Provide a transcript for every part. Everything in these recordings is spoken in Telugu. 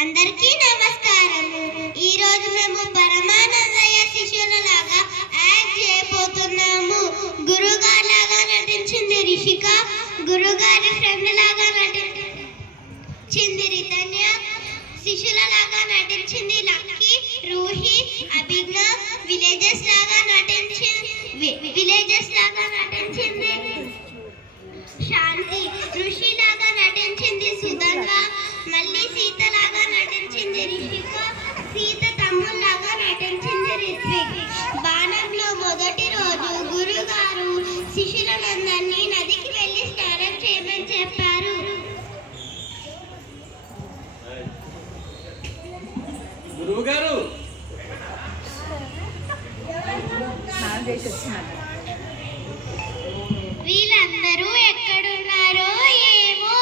అందరికీ నమస్కారము. ఈ రోజు మేము పరమానందయ్య శిష్యులలాగా యాక్ట్ చేయబోతున్నాము. గురుగారి లాగా నటించింది రిషిక, గురుగారి ఫ్రెండ్ లాగా నటించింది రితన్య, శిష్యులలాగా నటించింది లక్కీ, రూహి, అభిజ్ఞ, విలేజెస్ లాగా నటించింది శాంతి, ఋషి లాగా నటించింది సుధన్వ, మళ్ళీ సీత లాగా నటించింది రిషిక, సీత తమ్ముళ్లాగా నటించింది రిత్విక్. బాణంలో మొదటి రోజు గురుగారు శిష్యులందరినీ నదికి వెళ్ళి స్నానం చేయమని చెప్పారు. గురువుగారు వీళ్ళందరూ ఎక్కడున్నారో ఏమో.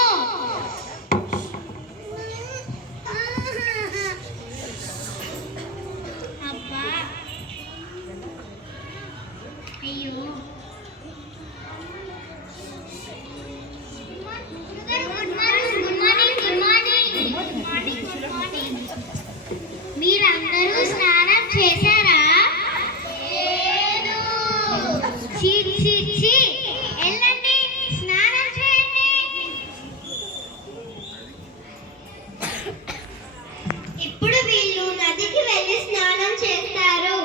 అబ్బా అయ్యో, మీరందరూ స్నానం చేశారా? వెళ్ళండి స్నానం చేయండి. ఇప్పుడు వీళ్ళు నదికి వెళ్ళి స్నానం చేస్తారు.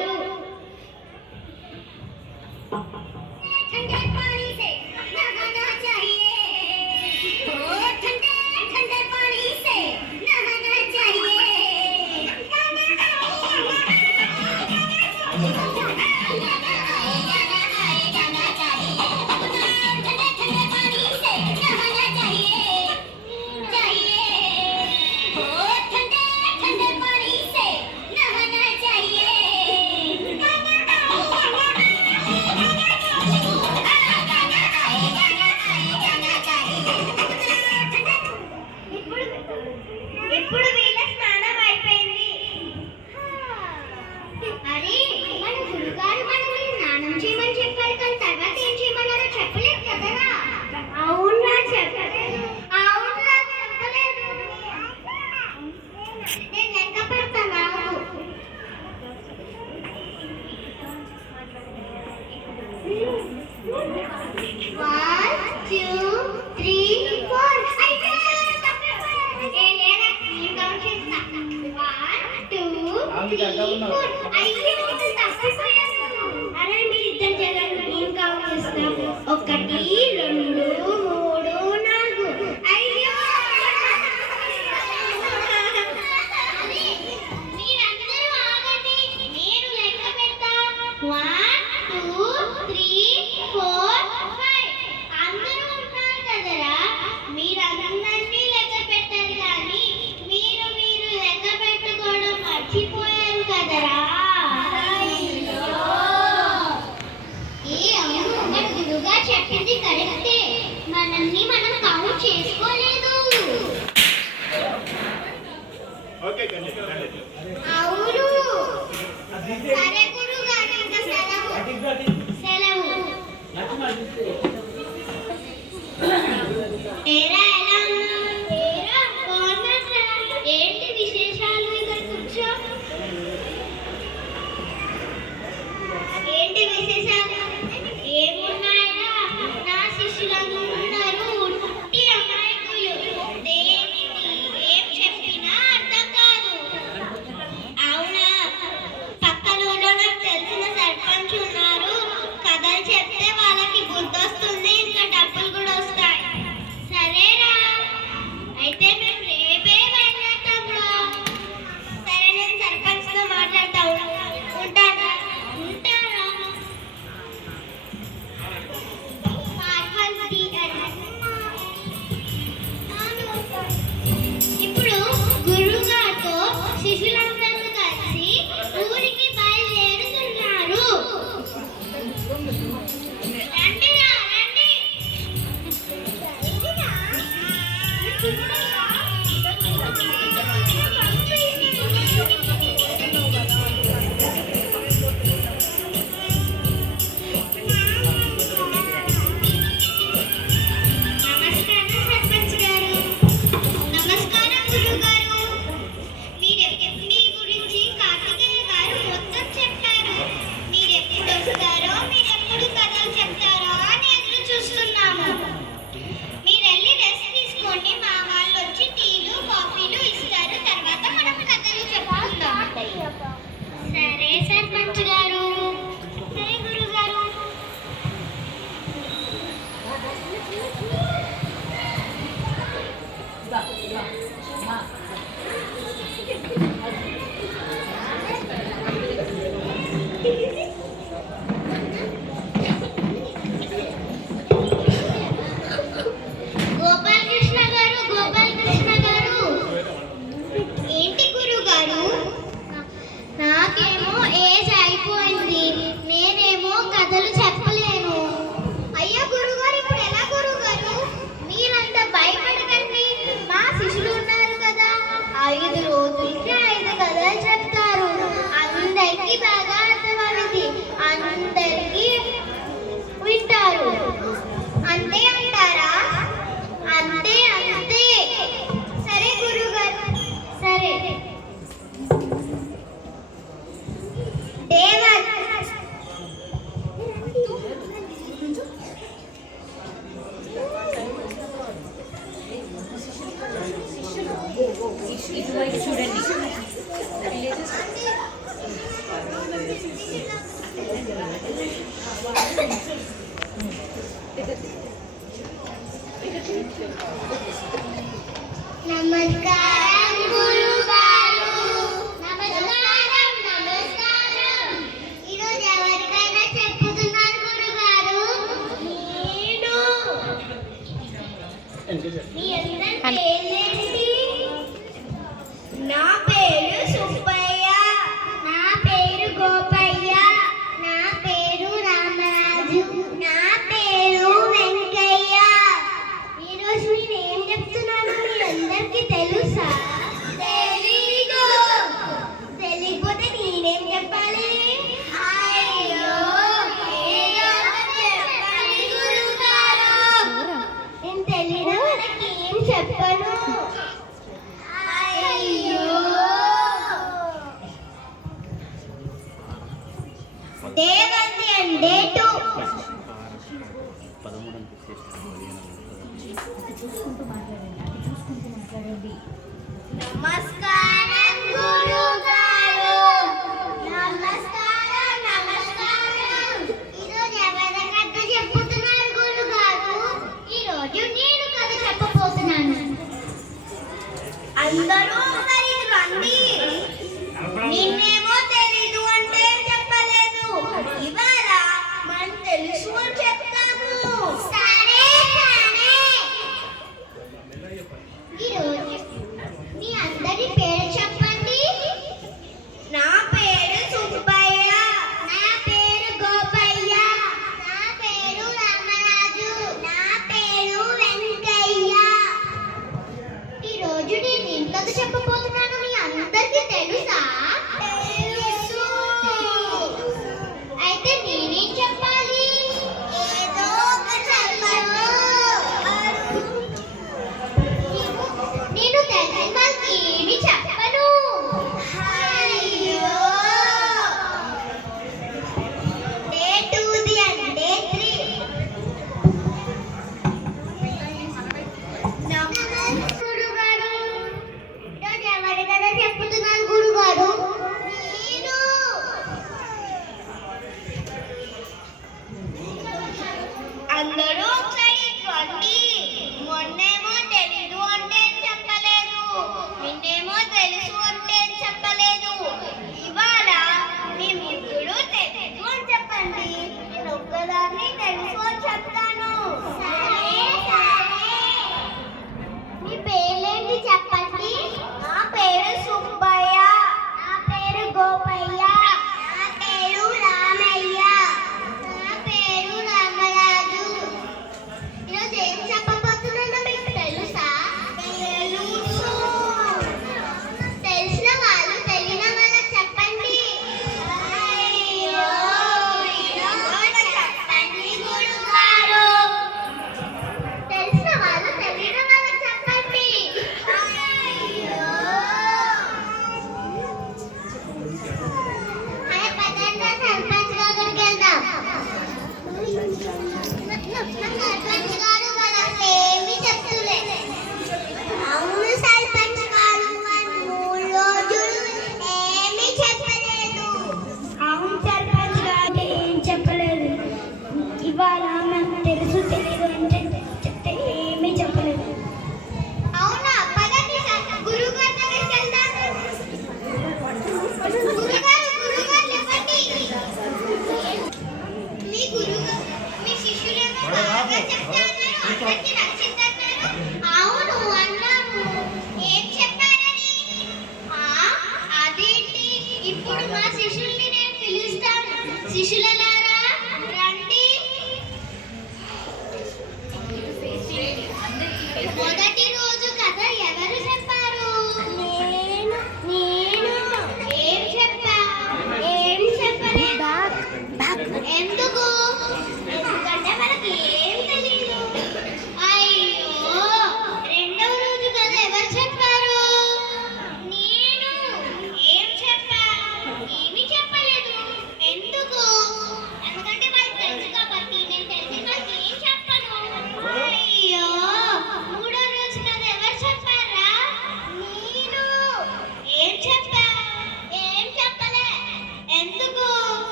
ఇప్పుడు వీళ్ళ స్నానం అయిపోయింది. అరే, మన గురుగారు మనల్ని స్నానం చేయమని చెప్పారు, కానీ తర్వాత ఏం చేయమన్నారో చెప్పలేదు కదరా? అవునా, చెప్పలేదు. అవునా, చెప్పలేదు. నేను లెక్క పెడతాను. 1 2 3 4 అరే, మీరు ఇద్దరు జగన్ ఏం కౌంట్ చేస్తాం? 1 2 3 4. అయ్యో, మీరందరూ ఆగండి, నేను లెక్క పెడతా. 1 2 3 4 5. అందరూ ఉన్నారు కదరా, మీరందరినీ లెక్క పెట్టారు, కానీ మీరు లెక్క పెట్టుకోవడం మర్చిపోయారు కదరా. మన గురుగా చెప్పింది కరెక్టే, మనల్ని మనం కౌంట్ చేసుకోలేదు. అవును, సరే గురుగారు, ఇంకా సెలవు. ఏరా, ఎలా ఉన్నావు? ఏరా, బాగున్నారా? ఏంటి విశేషాలు? ఇక్కడ కూర్చో. ఏంటి విశేషాలు? ఏమున్నాయా? నా శిష్యులందరూ ఉట్టి అమాయకులు, దేనికి ఏం చెప్పినా అర్థం కాదు. అవునా, పక్కన నాకు తెలిసిన సర్పంచ్ ఉన్నారు, కథలు చెప్తే వాళ్ళకి గుర్తొస్తుంది, ఇంకా డబ్బులు కూడా వస్తాయి. సరేరా, అయితే మేము రేపే బయలుదేరుతాంరా. సరే, నేను సర్పంచ్తో మాట్లాడతా. ఉంటారా? ఇప్పుడు గురుగారితో శిష్యులందరూ కలిసి ఊరికి బయలుదేరుతున్నారు. రండిరా, రండి. నమస్కారం సర్పంచ్ గారు. నమస్కారం గురుగారు. ఇటువైపు చూడండి. నమస్కారం గురుగారు. నమస్కారం నమస్కారం. ఈరోజు ఎవరికైనా చెప్పుతున్నారు గురుగారు? నేను. మీ అందరి పేరేంటి? నా పేరు సుబ్బయ్య. నా పేరు గోపయ్య. నా పేరు రామరాజు. నా పేరు వెంకయ్య. ఈరోజు నేను ఏం చెప్తున్నాను మీ అందరికీ తెలుసా? తెలీదు. తెలియకపోతే నేనేం చెప్పాలి? అయ్యో ఏదో చెప్పండి గురువుగారు. నేను తెలియని వాళ్ళకి ఏం చెప్పను. అయ్యో డే 1 and day 2. నమస్కారం గురుగారు. నమస్కారం నమస్కారం. ఈరోజు ఎవరి కథ చెప్పుతున్నారు గురుగారు? ఈరోజు నేను కథ చెప్పబోతున్నాను. అందరూ ఒకసారి రండి. నిన్నేమో తెలీదు అంటే ఏం చెప్పలేదు. ఇవాళ మనం తెలుసు అని చెప్తాము. సరే సరే. ఈరోజు మీ అందరి పేరు చెప్పండి. నా పేరు సుబ్బయ్య. నా పేరు గోపయ్య. నా పేరు రామరాజు. నా పేరు వెంకయ్య. ఈరోజు నేను ఏం కథ చెప్పబోతున్నాను మీ అందరికీ తెలుసా?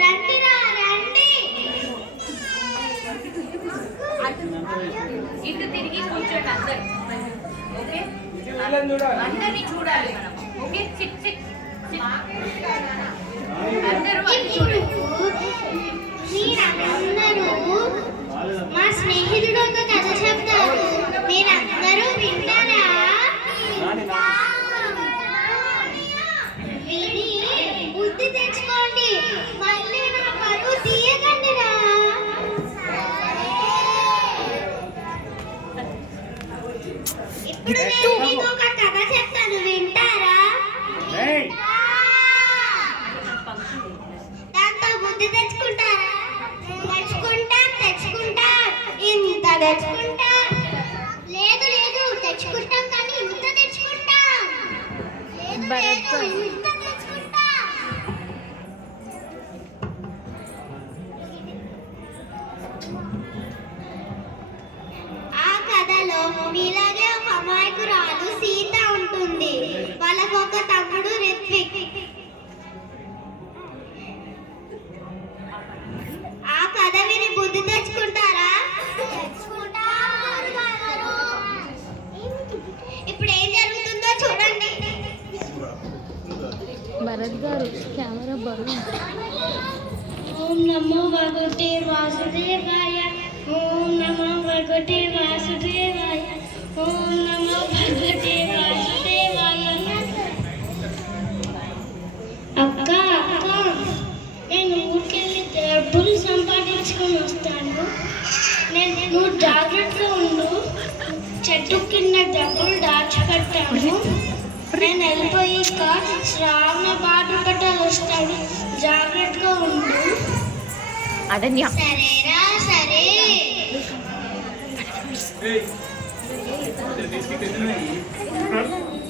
రండిరా రండి. ఇటు తిరిగి కూర్చోండి అందరు. ఓకే చూడాలి. అందరినీ చూడాలి మనం. Okay SIT SIT SIT. అందరూ అటు చూడండి. మీరందరూ మా స్నేహితుడు ఒక కథ చెప్తారు, మీరందరూ వింటారా? విని బుద్ధి తెచ్చుకోండి, మళ్ళీ నా పరువు తీయకండిరా. ఇప్పుడు నేను మీకు ఒక కథ చెప్తాను, వింటారా? దాంతో బుద్ధి తెచ్చుకుంటారా? తెచ్చుకుంటాం ఇంత తెచ్చుకుంటాం. లేదు లేదు తెచ్చుకుంటాం, కానీ ఇంత తెచ్చుకుంటాం. లేదు లేదు ఇంత తెచ్చుకుంటాం. ఆ కథలో మీలాగే ఒక అమాయకురాలు సీత ఉంటుంది. వాళ్ళకు ఒక తమ్ముడు రిత్విక్. ఆ కథ విని బుద్ధి తెచ్చుకుంటారా? ఇప్పుడు ఏం జరుగుతుందో చూడండి. భరత్ గారు కెమెరా బరువు. ఓం నమో భగవతే వాసుదేవాయ. ఓం నమో భగవతే వాసుదేవాయ. ఓం నమో భగవతే వాసుదేవాయ. అక్క అక్క, నేను ఊరికెళ్ళి డబ్బులు సంపాదించుకొని వస్తాను. నువ్వు జాగ్రత్తగా ఉండు. చెట్టు కింద డబ్బులు దాచిపెట్టాను. నేను వెళ్ళిపోయాక శ్రావణ బాధపడ్డాలు వస్తాను, జాగ్రత్తగా ఉండు. అదన్య సరేరా సరే.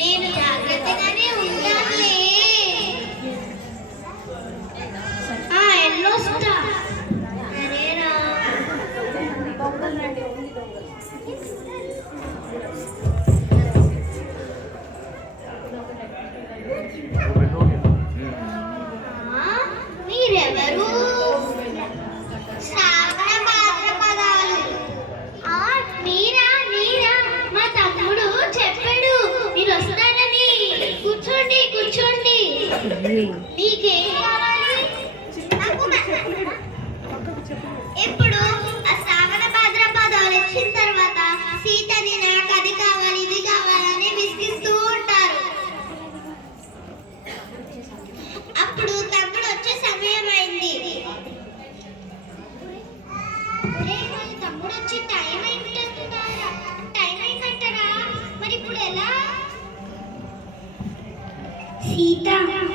నేను జాగ్రత్తగానే ఉంటానులే. ఎన్నొస్తా. సరేరా. మీరెవరు? శ్రావణ భాద్రపదాలు. మీరా మీరా, మా తమ్ముడు చెప్పాడు మీరు వస్తారని. కూర్చోండి కూర్చోండి. మీకేం కావాలి? ఇప్పుడు ఆ శ్రావణ భాద్రపదాలు వచ్చిన తర్వాత సీతని నాకు అది కావాలి ఇది కావాలని విసిగిస్తూ ఉంటారు. అప్పుడు తమ్ముడు వచ్చే సమయం అయింది. తమ్ముడు వచ్చి టైం అయిందంటారా? మరి ఇప్పుడు ఎలా? సీత,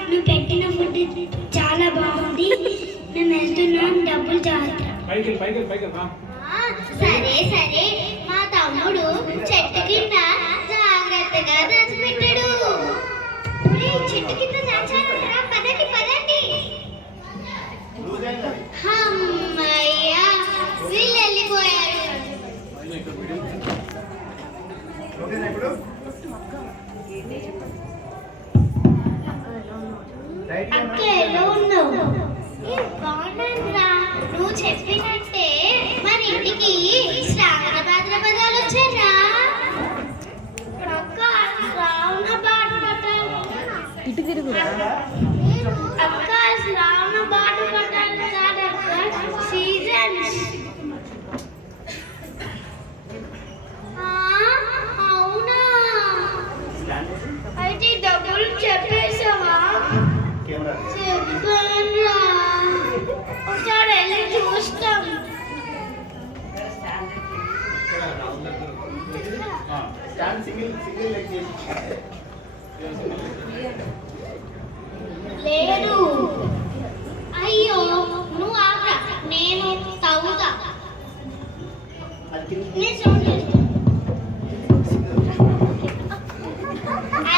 నువ్వు పెట్టిన ఫుడ్ చాలా బాగుంది, నేను వెళ్తున్నాను, డబ్బులు జాగ్రత్త. సరే సరే. మా తమ్ముడు చెట్టు కింద జాగ్రత్తగా దాచిపెట్టాడు. చెట్టు కింద దాచారంటారా? పదండి పదండి. అమ్మయ్యా, వీళ్ళు వెళ్ళిపోయారు. అక్క ఎలా ఉన్నావు? బాగున్నానురా. నువ్వు చెప్పినట్టే మన ఇంటికి శ్రావణ భాద్రపదాలు వచ్చారా? అక్క శ్రావణ భాద్రపదాలు. ఇటు తిరుగు. అక్క శ్రావణ భాద్రపదాలు కాదక్క, సీజన్స్. అవునా? అయితే డబ్బులు చెప్పేసావా? చెప్పానురా. ఒకసారి వెళ్ళి చూస్తాం. లేదు. అయ్యో నువ్వు ఆగ్రా, నేను తవ్వుతా.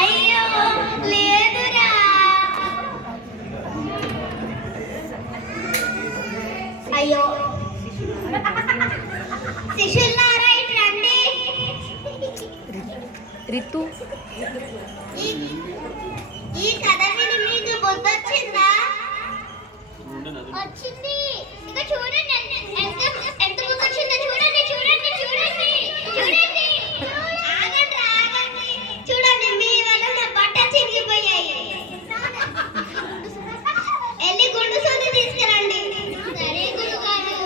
అయ్యో లేదురా. అయ్యో శిష్యులారా ఇటు రండి. రితు ఈ కథ విని మీకు బుద్ధొచ్చిందా? వచ్చింది. ఇక చూడండి ఎంత ఎంత ముందు వచ్చిందో చూడండి చూడండి చూడండి చూడండి. ఆగండి ఆగండి. చూడండి మీ వల్ల నా బట్టలు చిరిగిపోయాయి. వెళ్ళి గుండు సూది తీసుకురండి. సరే గురుగారు.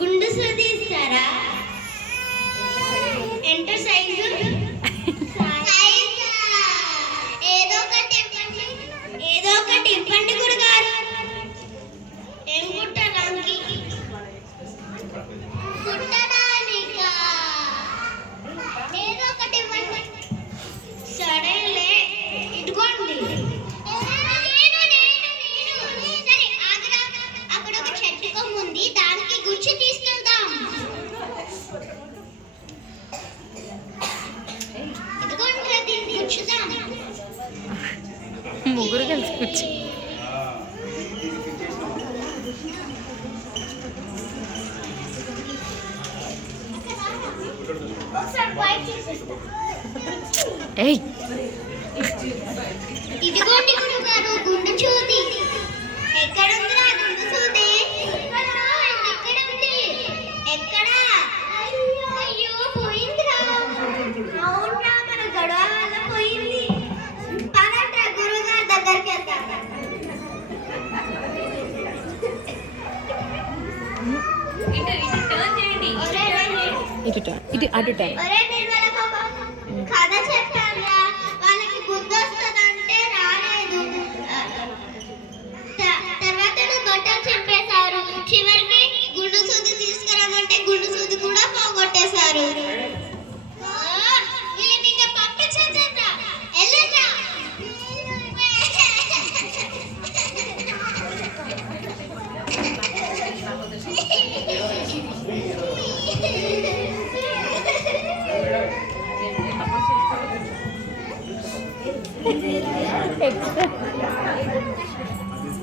గుండు సూది ఇస్తారా? ఎంత సైజు? ఏదో ఒకటి ఇవ్వండి. ఏదో ఒకటి ఇవ్వండి గురుగారు. ఏం కుట్టడానికి? కుట్టడానికా? ఏదో ఒకటి ఇవ్వండి. సరేలే ఇదిగోండి. సరే ఆగరా. అక్కడ ఒక చెట్టు కొమ్మ ఉంది, దానికి గుచ్చి తీసుకెళ్దాం. ఇదిగోండి అది గుచ్చుదాం. ముగ్గురు కలిసి కూర్చో. ఒకసారి బయట చేసేస్తా. ఏయ్ ఇదిగోండి గురుగారు గుండు చూది. ఎక్కడ ఉందిరా గుండు చూది? ఎక్కడ ఉంది? ఎక్కడ? అయ్యో పోయిందిరా. అవునరా, మన గొడవ వల్ల పోయింది. పదండ్రా గురుగారు దగ్గరికి వెళ్తాం. ఇటు టర్న్ చేయండి. ఇటు అటు టైం. ఒరే నిర్మల పాప, కథ చెప్పారా? వాళ్ళకి బుద్ధి వస్తుందంటే రాలేదు. తర్వాత బట్టలు చెప్పేశారు. చివరికి గుండు సూది తీసుకురామంటే గుండు సూది కూడా పోగొట్టేశారు. వీళ్ళని ఇంకా పంపించేద్దా? వెళ్ళరా.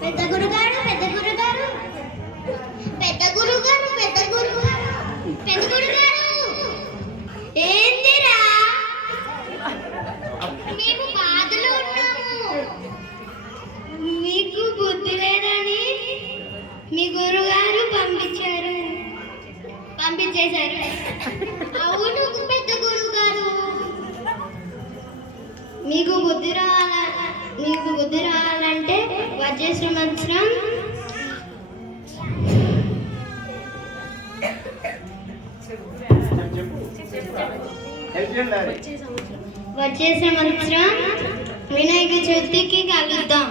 పెద్ద గురుగారు పెద్ద గురుగారు పెద్ద గురుగారు పెద్ద గురుగారు పెద్ద గురుగారు ఏందిరా? మేము బాధలో ఉన్నాము. మీకు బుద్ధి లేదని మీ గురుగారు పంపించేశారు. అవును పెద్ద గురుగారు. మీకు బుద్ధి రావాలంటే వచ్చే సంవత్సరం వినాయక చవితికి కలుద్దాం.